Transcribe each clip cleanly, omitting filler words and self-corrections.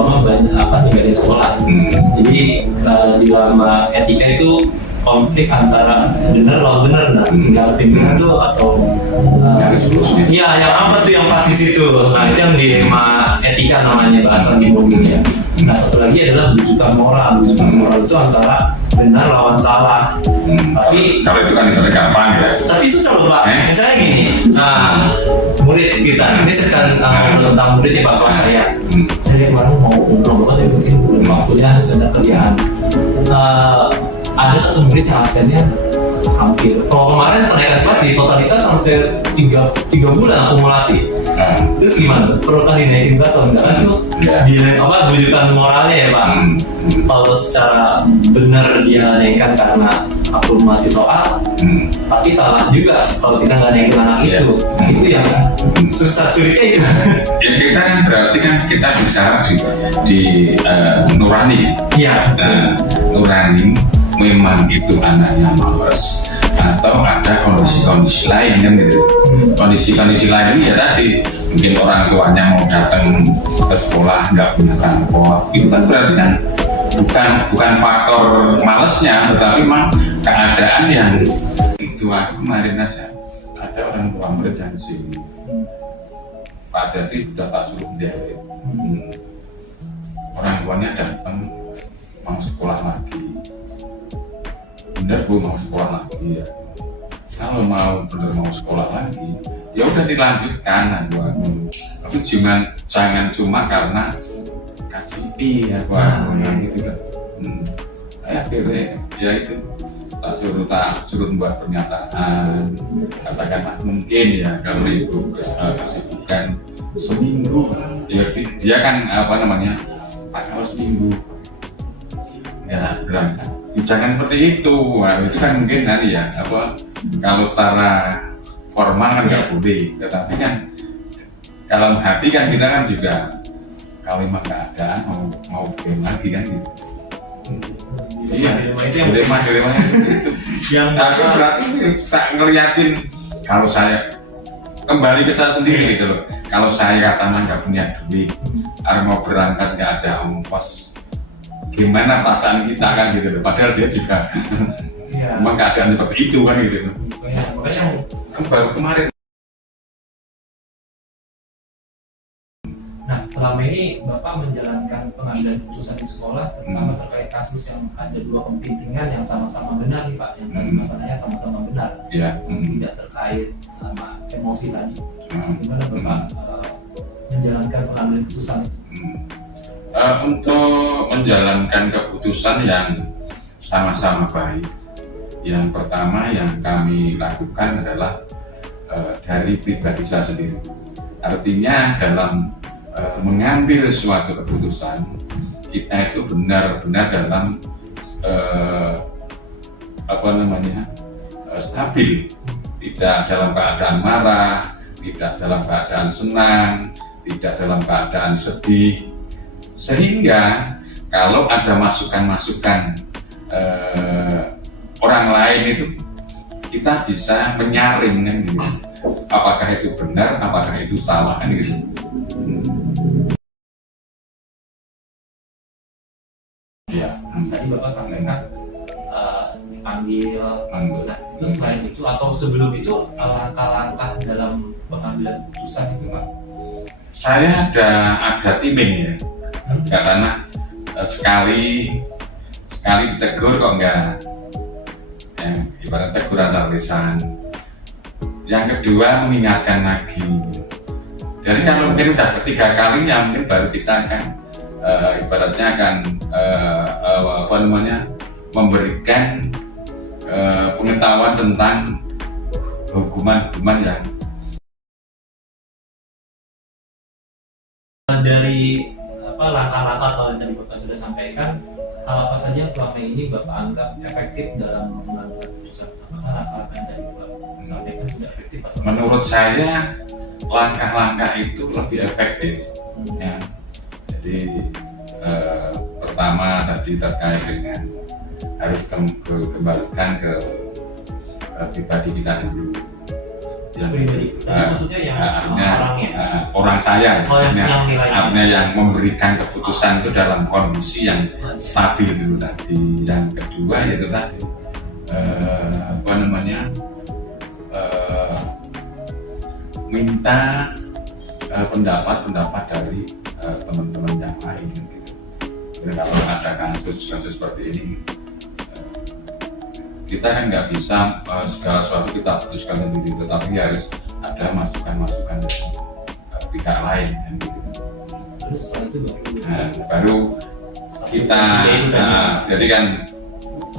lama banyak tinggalin sekolah. Jadi di dalam etika itu konflik antara benar lawan benar, nah tinggal pimpinan tuh atau ya yang apa tuh yang pas di situ. Nah itu yang dilema etika namanya, bahasan di bukunya. Nah satu lagi adalah bujukan moral. Bujukan moral itu antara benar lawan salah. Tapi kalau itu kan gampang ya. Tapi susah loh Pak. Misalnya gini, murid kita ini sekarang ngobrol tentang murid ya Pak, kelas saya. Saya kemarin mau ngobrol banget ya, mungkin waktunya ada kerjaan. Ada satu murid yang absennya hampir, kalau kemarin kenaikan kelas di totalitas hampir 3 bulan akumulasi. Terus gimana? Perlu kan dinaikin kelas atau enggak? Kan itu bujukan moralnya ya Pak. Kalau secara benar dia naikkan karena akumulasi soal, tapi salah juga kalau kita nggak naikin anak itu. Itu yang sulitnya itu. Ya kita kan berarti kan kita bicara di nurani. Iya. Nurani memang itu anaknya malas atau ada kondisi-kondisi lain kan gitu. Kondisi-kondisi lain ya tadi mungkin orang tuanya mau datang ke sekolah nggak punya transport, itu kan berarti kan bukan faktor malesnya, tetapi memang keadaan yang itu. Aku kemarin aja ada orang tua murid yang sini Pak Dati sudah tak suruh menderit, orang tuanya datang mau sekolah lagi. Bener Bu mau sekolah lagi ya. Kalau mau sekolah lagi, ya udah dilanjutkan aku. Tapi jangan cuma karena KCP ya gitu kan. Akhirnya ya itu tak suruh membuat pernyataan. Katakanlah mungkin ya kalau ibu kesibukan seminggu, ya dia kan Pak kalau seminggu nggak berangkat. Jangan seperti itu. Nah, itu kan mungkin nanti ya kalau secara formal kan nggak boleh, tetapi kan dalam hati kan kita kan juga kalau memang keadaan mau game lagi kan gitu. Iya, dilema itu. Tapi berarti tak ngeliatin kalau saya kembali ke saya sendiri gitu loh. Kalau saya katakan nggak punya duit, mau berangkat nggak ada ongkos, gimana perasaan kita kan gitu loh. Padahal dia juga memang keadaan seperti itu kan gitu loh. Makanya baru kemarin. Nah selama ini Bapak menjalankan pengambilan keputusan di sekolah, terutama terkait kasus yang ada 2 kepentingan yang sama-sama benar nih Pak, yang tadi masalahnya sama-sama benar, tidak terkait sama emosi tadi. Gimana Bapak menjalankan pengambilan keputusan? Untuk menjalankan keputusan yang sama-sama baik, yang pertama yang kami lakukan adalah dari pribadi saya sendiri. Artinya dalam mengambil suatu keputusan, kita itu benar-benar dalam stabil, tidak dalam keadaan marah, tidak dalam keadaan senang, tidak dalam keadaan sedih. Sehingga kalau ada masukan-masukan orang lain itu kita bisa menyaring kan gitu. Apakah itu benar, apakah itu salah kan gitu. Ya, tadi Bapak sampaikan dipanggil. Nah, itu selain itu atau sebelum itu langkah-langkah dalam pengambilan keputusan itu Pak? Saya ada timing ya. Karena sekali ditegur kok enggak ya, ibarat teguran terlisan. Yang kedua mengingatkan lagi. Jadi kalau mungkin udah ketiga kalinya mungkin baru kita akan ibaratnya akan memberikan pengetahuan tentang hukuman yang dari langkah-langkah atau yang tadi Bapak sudah sampaikan, hal apa saja selama ini Bapak anggap efektif dalam mengambil keputusan? Apakah langkah-langkah yang tadi Bapak sampaikan sudah efektif? Atau menurut saya langkah-langkah itu lebih efektif. Ya. Jadi pertama tadi terkait dengan harus kembalikan ke pribadi kita dulu. yang pribadi. Maksudnya yang orangnya. Orang saya, yang nilai. artinya yang memberikan keputusan itu dalam kondisi yang stabil dulu tadi. Yang kedua yaitu tadi minta pendapat dari teman-teman yang lain gitu. Jadi kalau ada kasus seperti ini, kita kan nggak bisa segala sesuatu kita putuskan sendiri, tetapi harus ada masukan-masukan dari pihak lain kan gitu. Terus itu baru kita jadi kan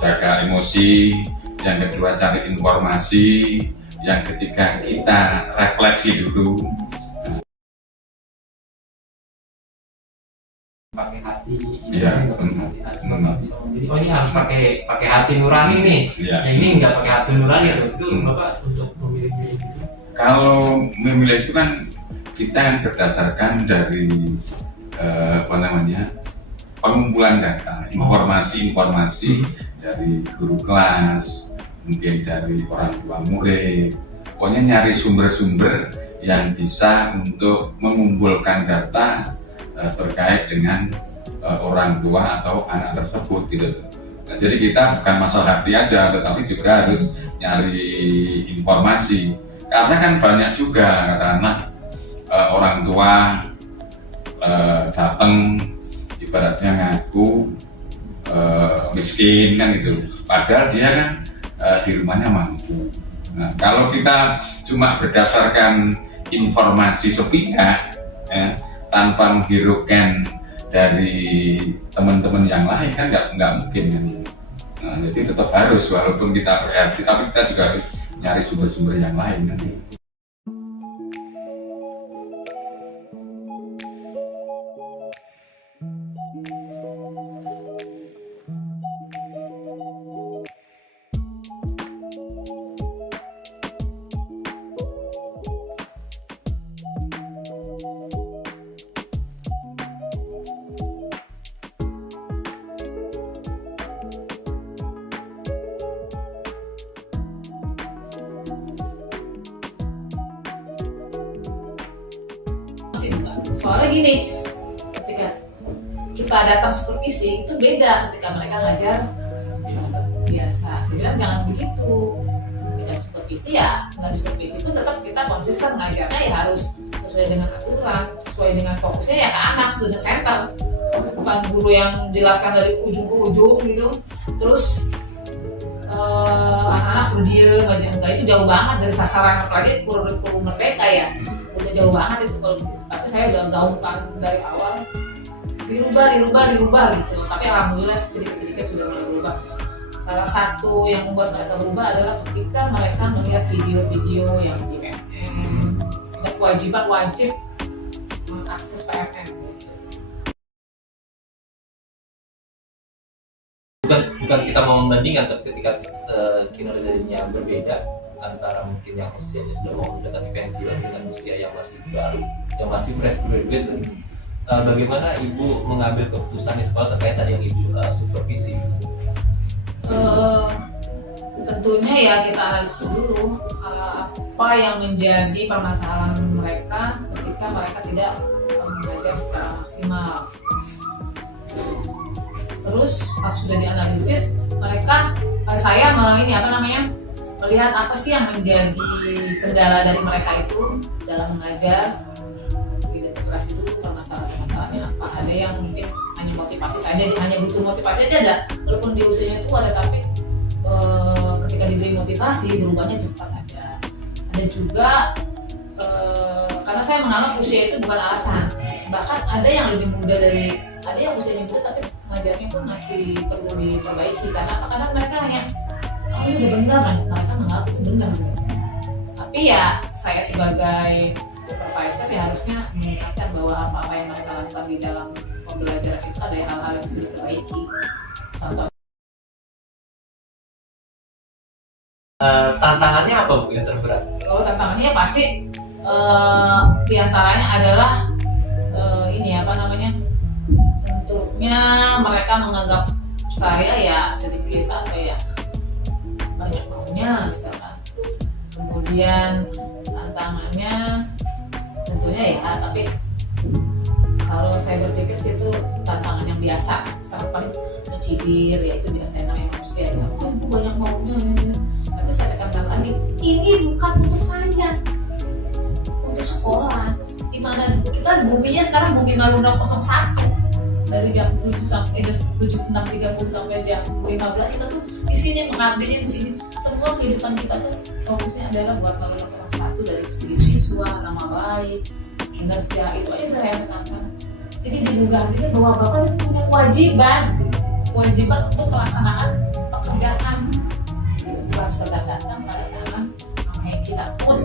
jaga emosi, yang kedua cari informasi, yang ketiga kita refleksi dulu. Pakai hati, Iya. Bisa jadi oh ini harus pakai hati nurani nih. Iya. Yang ini nggak pakai hati nurani itu Bapak untuk memilih itu. Kalau memilih itu kan kita yang berdasarkan dari pengumpulan data, informasi dari guru kelas, mungkin dari orang tua murid. Pokoknya nyari sumber-sumber yang bisa untuk mengumpulkan data terkait dengan orang tua atau anak tersebut gitu. Nah, jadi kita bukan masalah hati aja, tetapi juga harus nyari informasi. Karena kan banyak juga katakanlah orang tua datang ibaratnya ngaku miskin kan gitu. Padahal dia kan di rumahnya mampu. Nah, kalau kita cuma berdasarkan informasi sepihak tanpa menghiraukan dari teman-teman yang lain kan nggak mungkin kan. Nah, jadi tetap harus walaupun kita berhati, tapi kita juga harus nyari sumber-sumber yang lain kan. Soalnya gini, ketika kita datang supervisi itu beda ketika mereka ngajar biasa. Saya bilang jangan begitu. Ketika supervisi ya, nggak supervisi pun tetap kita konsisten ngajarnya ya harus sesuai dengan aturan, sesuai dengan fokusnya ya ke anak, student center. Bukan guru yang jelaskan dari ujung ke ujung gitu. Terus anak-anak suruh diem aja, enggak, itu jauh banget dari sasaran, apalagi kurikulum merdeka ya. Udah jauh banget itu kalau begitu. Tapi saya udah gaungkan dari awal dirubah gitu. Tapi alhamdulillah sedikit-sedikit sudah mulai berubah. Salah satu yang membuat mereka berubah adalah ketika mereka melihat video-video yang di PMM dan kewajiban wajib mengakses PMM gitu. Bukan kita mau membandingkan, tapi ketika kinerjanya berbeda antara mungkin yang usianya sudah mau mendekati pensiun dengan usia yang masih baru, yang masih fresh graduate. Bagaimana Ibu mengambil keputusan di sekolah terkait tadi yang Ibu supervisi? Tentunya ya kita analisa dulu apa yang menjadi permasalahan mereka ketika mereka tidak mengajar secara maksimal. Terus pas sudah dianalisis, saya melihat apa sih yang menjadi kendala dari mereka itu dalam mengajar. Identifikasi dulu permasalahannya apa. Ada yang mungkin hanya motivasi saja, hanya butuh motivasi aja ada, walaupun di usianya tua, tapi ketika diberi motivasi berubahnya cepat aja. Ada juga karena saya menganggap usia itu bukan alasan. Bahkan ada yang lebih muda ada yang usianya muda tapi mengajarnya pun masih perlu diperbaiki. Karena mereka hanya ini udah benar, mereka menganggap itu benar. Tapi ya saya sebagai supervisor ya harusnya mengingatkan bahwa apa-apa yang mereka lakukan di dalam pembelajaran itu ada hal-hal yang bisa diperbaiki. Contoh. Tantangannya apa Bu yang terberat? Tantangannya pasti diantaranya adalah tentunya mereka menganggap saya ya sedikit banyak maunya misalkan. Kemudian tantangannya tentunya ya, tapi kalau saya berpikir sih itu tantangan yang biasa, sama paling mencibir ya, itu biasa namanya manusia ya, kan banyak maunya ya. Tapi saya tekankan lagi, ini bukan untuk saya, untuk sekolah. Dimana kita buminya sekarang bumi Marunda 01, dari jam 7 sampai 6.30 sampai jam 15 kita tuh di sini mengabdinya di sini. Semua kehidupan kita tuh fokusnya adalah buat Marunda 01, dari segi siswa, nama baik, kinerja, itu aja saya tekankan. Jadi digugah ini bahwa Bapak itu punya kewajiban untuk melaksanakan pekerjaan, bukan sekedar datang pada tangan namanya kita pun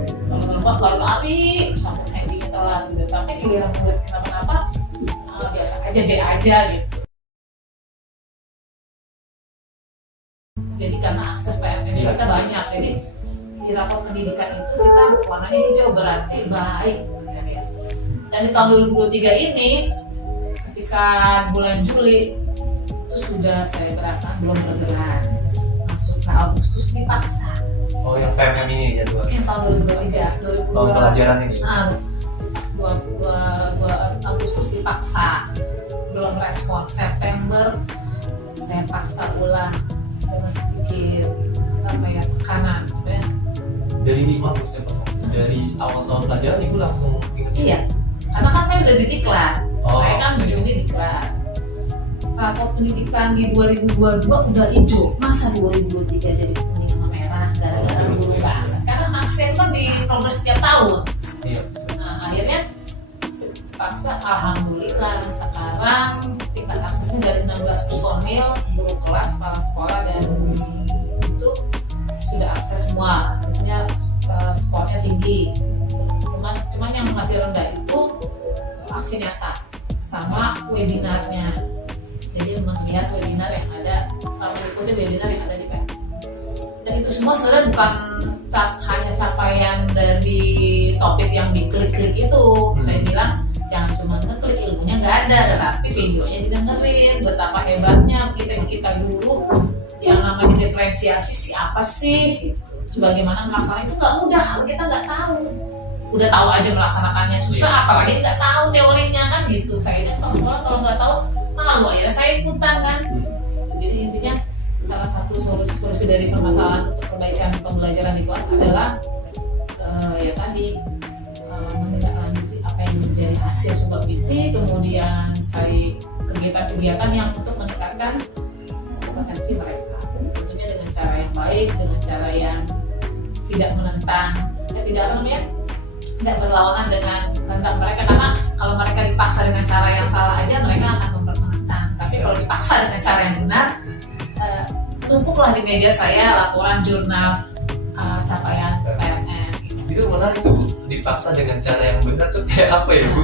kalau lari sampai handingnya telat gitu, tapi giliran murid kenapa-napa biasa aja B aja gitu. Jadi karena akses PMN kita banyak, jadi di rapor pendidikan itu kita warnanya hijau, berarti baik ya. Dan di tahun 2023 ini ketika bulan Juli itu sudah saya gerakan belum bergerak, masuk ke Agustus dipaksa. Oh, yang PMM ini ya dua. Yang tahun 2023, Tahun pelajaran ini. 2 Agustus dipaksa, belum respon. September saya paksa ulang dengan sedikit tekanan ya. Dari dari awal tahun pelajaran ibu langsung ingat? Iya, karena kan saya udah diklat. Saya kan Juni diklat. Rapor pendidikan di 2022 udah hijau, masa 2023 jadi kuning sama merah gara-gara guru nggak akses? Karena akses itu kan di progres setiap tahun. Iya. Nah, akhirnya paksa, alhamdulillah sekarang tingkat aksesnya dari 16 personil, guru kelas, kepala sekolah, dan itu sudah akses semua. Artinya skornya tinggi. Cuman yang masih rendah itu aksi nyata sama webinarnya. Jadi melihat webinar yang ada, mengikuti webinar yang ada di PEN. Dan itu semua sebenarnya bukan hanya capaian dari topik yang diklik-klik itu. Saya bilang jangan cuma ngeklik, ilmunya nggak ada, tetapi videonya didengerin. Betapa hebatnya kita dulu yang namanya diferensiasi siapa sih, gitu. Bagaimana melaksanakan itu nggak mudah, kalau kita nggak tahu. Udah tahu aja melaksanakannya susah, apalagi nggak tahu teorinya kan gitu. Saya ini kalau sekolah kalau nggak tahu malu, akhirnya saya ikutan kan. Jadi intinya salah satu solusi dari permasalahan untuk perbaikan pembelajaran di kelas adalah ya tadi menindaklanjuti apa yang menjadi hasil supervisi, kemudian cari kegiatan-kegiatan yang untuk meningkatkan kompetensi mereka. Tentunya dengan cara yang baik, dengan cara yang tidak menentang, tidak berlawanan dengan kehendak mereka. Karena kalau mereka dipaksa dengan cara yang salah aja, mereka akan menentang. Tapi kalau dipaksa dengan cara yang benar, tumpuklah di media saya laporan jurnal capaian PMN. Itu menarik tuh, dipaksa dengan cara yang benar tuh kayak apa ya Bu?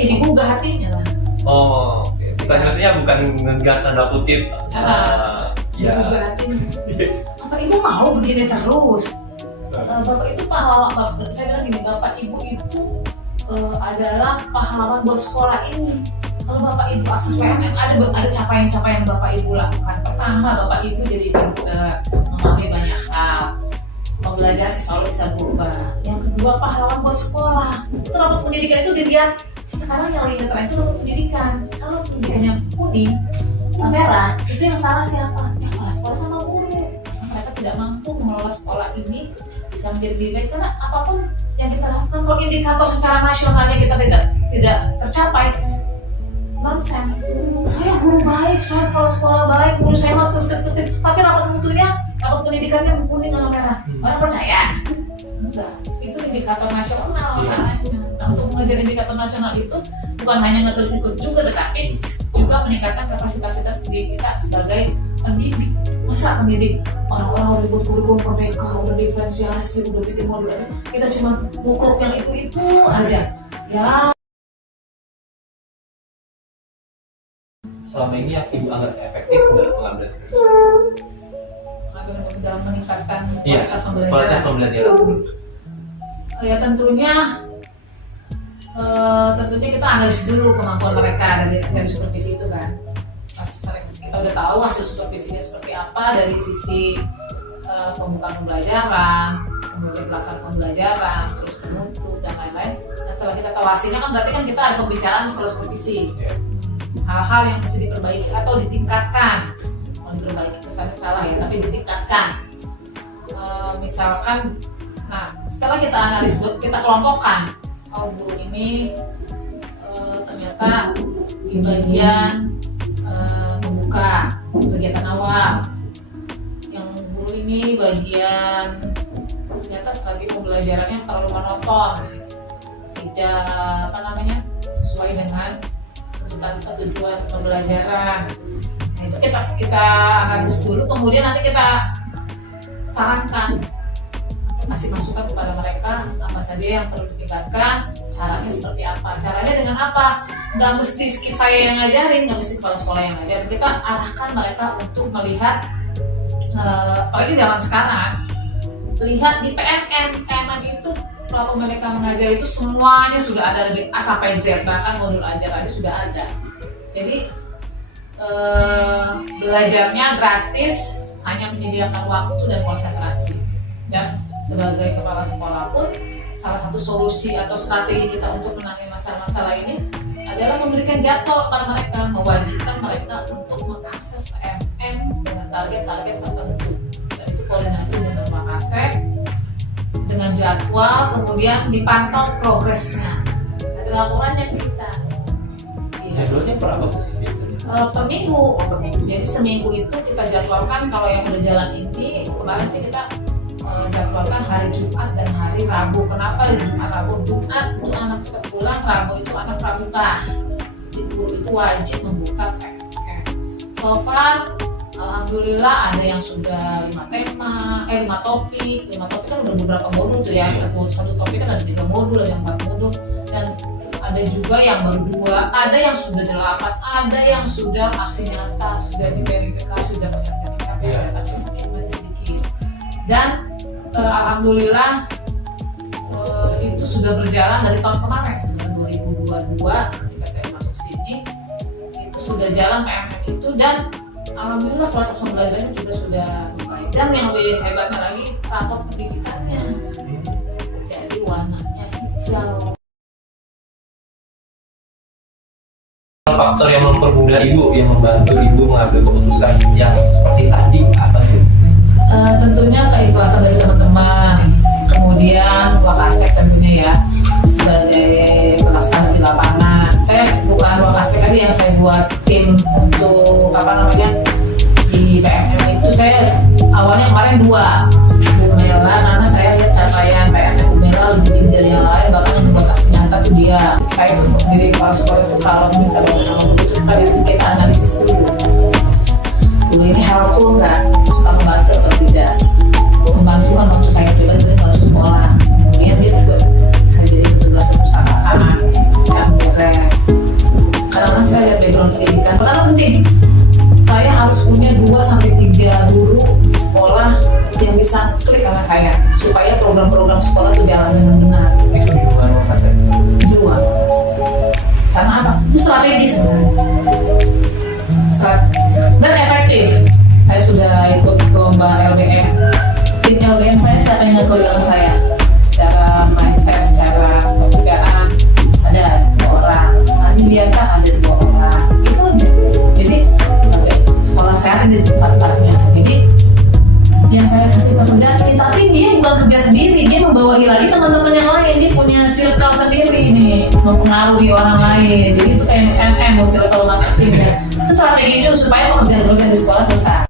Digugah hatinya lah. Oh, okay. Maksudnya bukan ngegas tanda kutip. Ya. Digugah hatinya. Bapak Ibu mau begini terus? Bapak itu pahlawan. Saya bilang gini, Bapak Ibu itu adalah pahlawan buat sekolah ini. Kalau Bapak Ibu akses PMN, ada capaian-capaian Bapak Ibu lakukan. Pertama, Bapak Ibu jadi pintar, memahami banyak hal. Pembelajaran insya Allah bisa berubah. Yang kedua, pahlawan buat sekolah. Itu rapot pendidikan itu dilihat. Sekarang yang lagi ngetren itu rapot pendidikan. Kalau pendidikannya kuning, merah, itu yang salah siapa? Ya kepala sekolah sama guru. Mereka tidak mampu mengelola sekolah ini bisa menjadi lebih baik, karena apapun yang kita lakukan, kalau indikator secara nasionalnya kita tidak tercapai, nonsen. Saya guru baik, saya kepala sekolah baik, guru saya mah tertib, tapi rapat mutunya, rapat pendidikannya kuning sama merah. Orang percaya? Enggak. Itu indikator nasional masalahnya. Nah, untuk mengejar indikator nasional itu bukan hanya ngeklik juga, tetapi juga meningkatkan kapasitas kita sebagai pendidik. Masa pendidik orang-orang udah buat kurikulum merdeka, udah diferensiasi, udah bikin modul, kita cuma ngukruk yang itu aja. Ya. Selama ini yang Ibu anggap efektif dalam pengambilan keputusan? Dalam meningkatkan kualitas pembelajaran. Kualitas pembelajaran. Ya tentunya kita analisis dulu kemampuan mereka dari supervisi itu kan. Kita udah tahu hasil supervisinya seperti apa dari sisi pembukaan pembelajaran, kemudian pelaksanaan pembelajaran, terus menuntut dan lain-lain. Nah, setelah kita tahu hasilnya kan berarti kan kita ada pembicaraan setelah supervisi. Hal-hal yang mesti diperbaiki atau ditingkatkan. Mau diperbaiki kesannya salah ya, tapi ditingkatkan. Misalkan, nah setelah kita analisis, kita kelompokkan. Oh, guru ini ternyata di bagian membuka kegiatan awal, yang guru ini bagian ternyata strategi pembelajarannya terlalu monoton, tidak sesuai dengan tujuan pembelajaran. Nah, itu kita analisis dulu, kemudian nanti kita sarankan, kasih masukan kepada mereka apa saja yang perlu ditingkatkan, caranya seperti apa, caranya dengan apa. Nggak mesti saya yang ngajarin, nggak mesti kepala sekolah yang ngajarin, kita arahkan mereka untuk melihat, apalagi zaman sekarang, lihat di PMN itu kalau mereka mengajar itu semuanya sudah ada dari A sampai Z, bahkan modul ajar aja sudah ada. Jadi belajarnya gratis, hanya menyediakan waktu dan konsentrasi. Dan sebagai kepala sekolah pun salah satu solusi atau strategi kita untuk menangani masalah-masalah ini adalah memberikan jadwal kepada mereka, mewajibkan mereka untuk mengakses PMN dengan target-target tertentu. Dan itu koordinasi dengan Wakasek, dengan jadwal, kemudian dipantau progresnya. Ada laporannya kita. Jadwalnya berapa? Per minggu. Jadi seminggu itu kita jadwalkan, kalau yang berjalan ini kemarin sih kita jadwalkan hari Jumat dan hari Rabu. Kenapa hari Jumat Rabu? Jumat itu anak cepat pulang, Rabu itu anak pramuka. Jadi guru itu wajib membuka PMN. So far alhamdulillah ada yang sudah 5 tema, 5 topik. 5 topik kan udah beberapa modul tuh ya. Satu topik kan ada 3 modul, ada yang 4 modul, dan ada juga yang baru 2, ada yang sudah 8, ada yang sudah aksi nyata, sudah diverifikasi, sudah sertifikat, tapi masih sedikit. Dan alhamdulillah itu sudah berjalan dari tahun kemarin, sebenarnya 2022 ketika saya masuk sini itu sudah jalan PMN itu, dan alhamdulillah kualitas pembelajarannya juga sudah baik. Dan yang lebih hebatnya lagi, rapor pendidikannya jadi warnanya hijau. Faktor yang mempermudah ibu, yang membantu ibu mengambil keputusan yang seperti tadi apa tuh? Tentunya keikhlasan dari teman-teman, kemudian Wakasek tentunya ya sebagai pelaksana di lapangan. Saya bukan Wakasek tadi yang saya buat tim untuk di PMN itu. Saya awalnya kemarin 2, Bu Mela, karena saya lihat capaian PMN Bu Mela lebih tinggi dari yang lain, bahkan yang membuat aksi nyata tuh dia. Saya tuh diri kepala sekolah itu kalau minta bantuan itu kita analisis dulu. Dulu ini helpful nggak, suka membantu atau tidak. Membantu kan waktu saya pribadi dari baru sekolah, kemudian dia juga saya jadi petugas perpustakaan yang beres. Kadang-kadang saya lihat background pendidikan, karena penting saya harus punya 2-3 guru di sekolah yang bisa klik sama saya supaya program-program sekolah itu jalan dengan benar. Itu di luar Wakasek. Di luar. Karena apa? Itu strategi sebenarnya. Dan efektif. Saya sudah ikut lomba LBM. Tim LBM saya siapa yang ngeklik sama saya? Secara mindset, secara pekerjaan ada 2 orang. Nanti biarkan ada 2 orang. Itu aja. Jadi sekolah saya ada di tempat-tempatnya. Jadi yang saya kasih pekerjaan ini, tapi dia bukan kerja sendiri, dia membawahi lagi teman-teman yang lain, dia punya circle sendiri nih, mempengaruhi orang lain. Jadi itu kayak multi level marketing ya. Itu strategi juga supaya pekerjaan di sekolah selesai.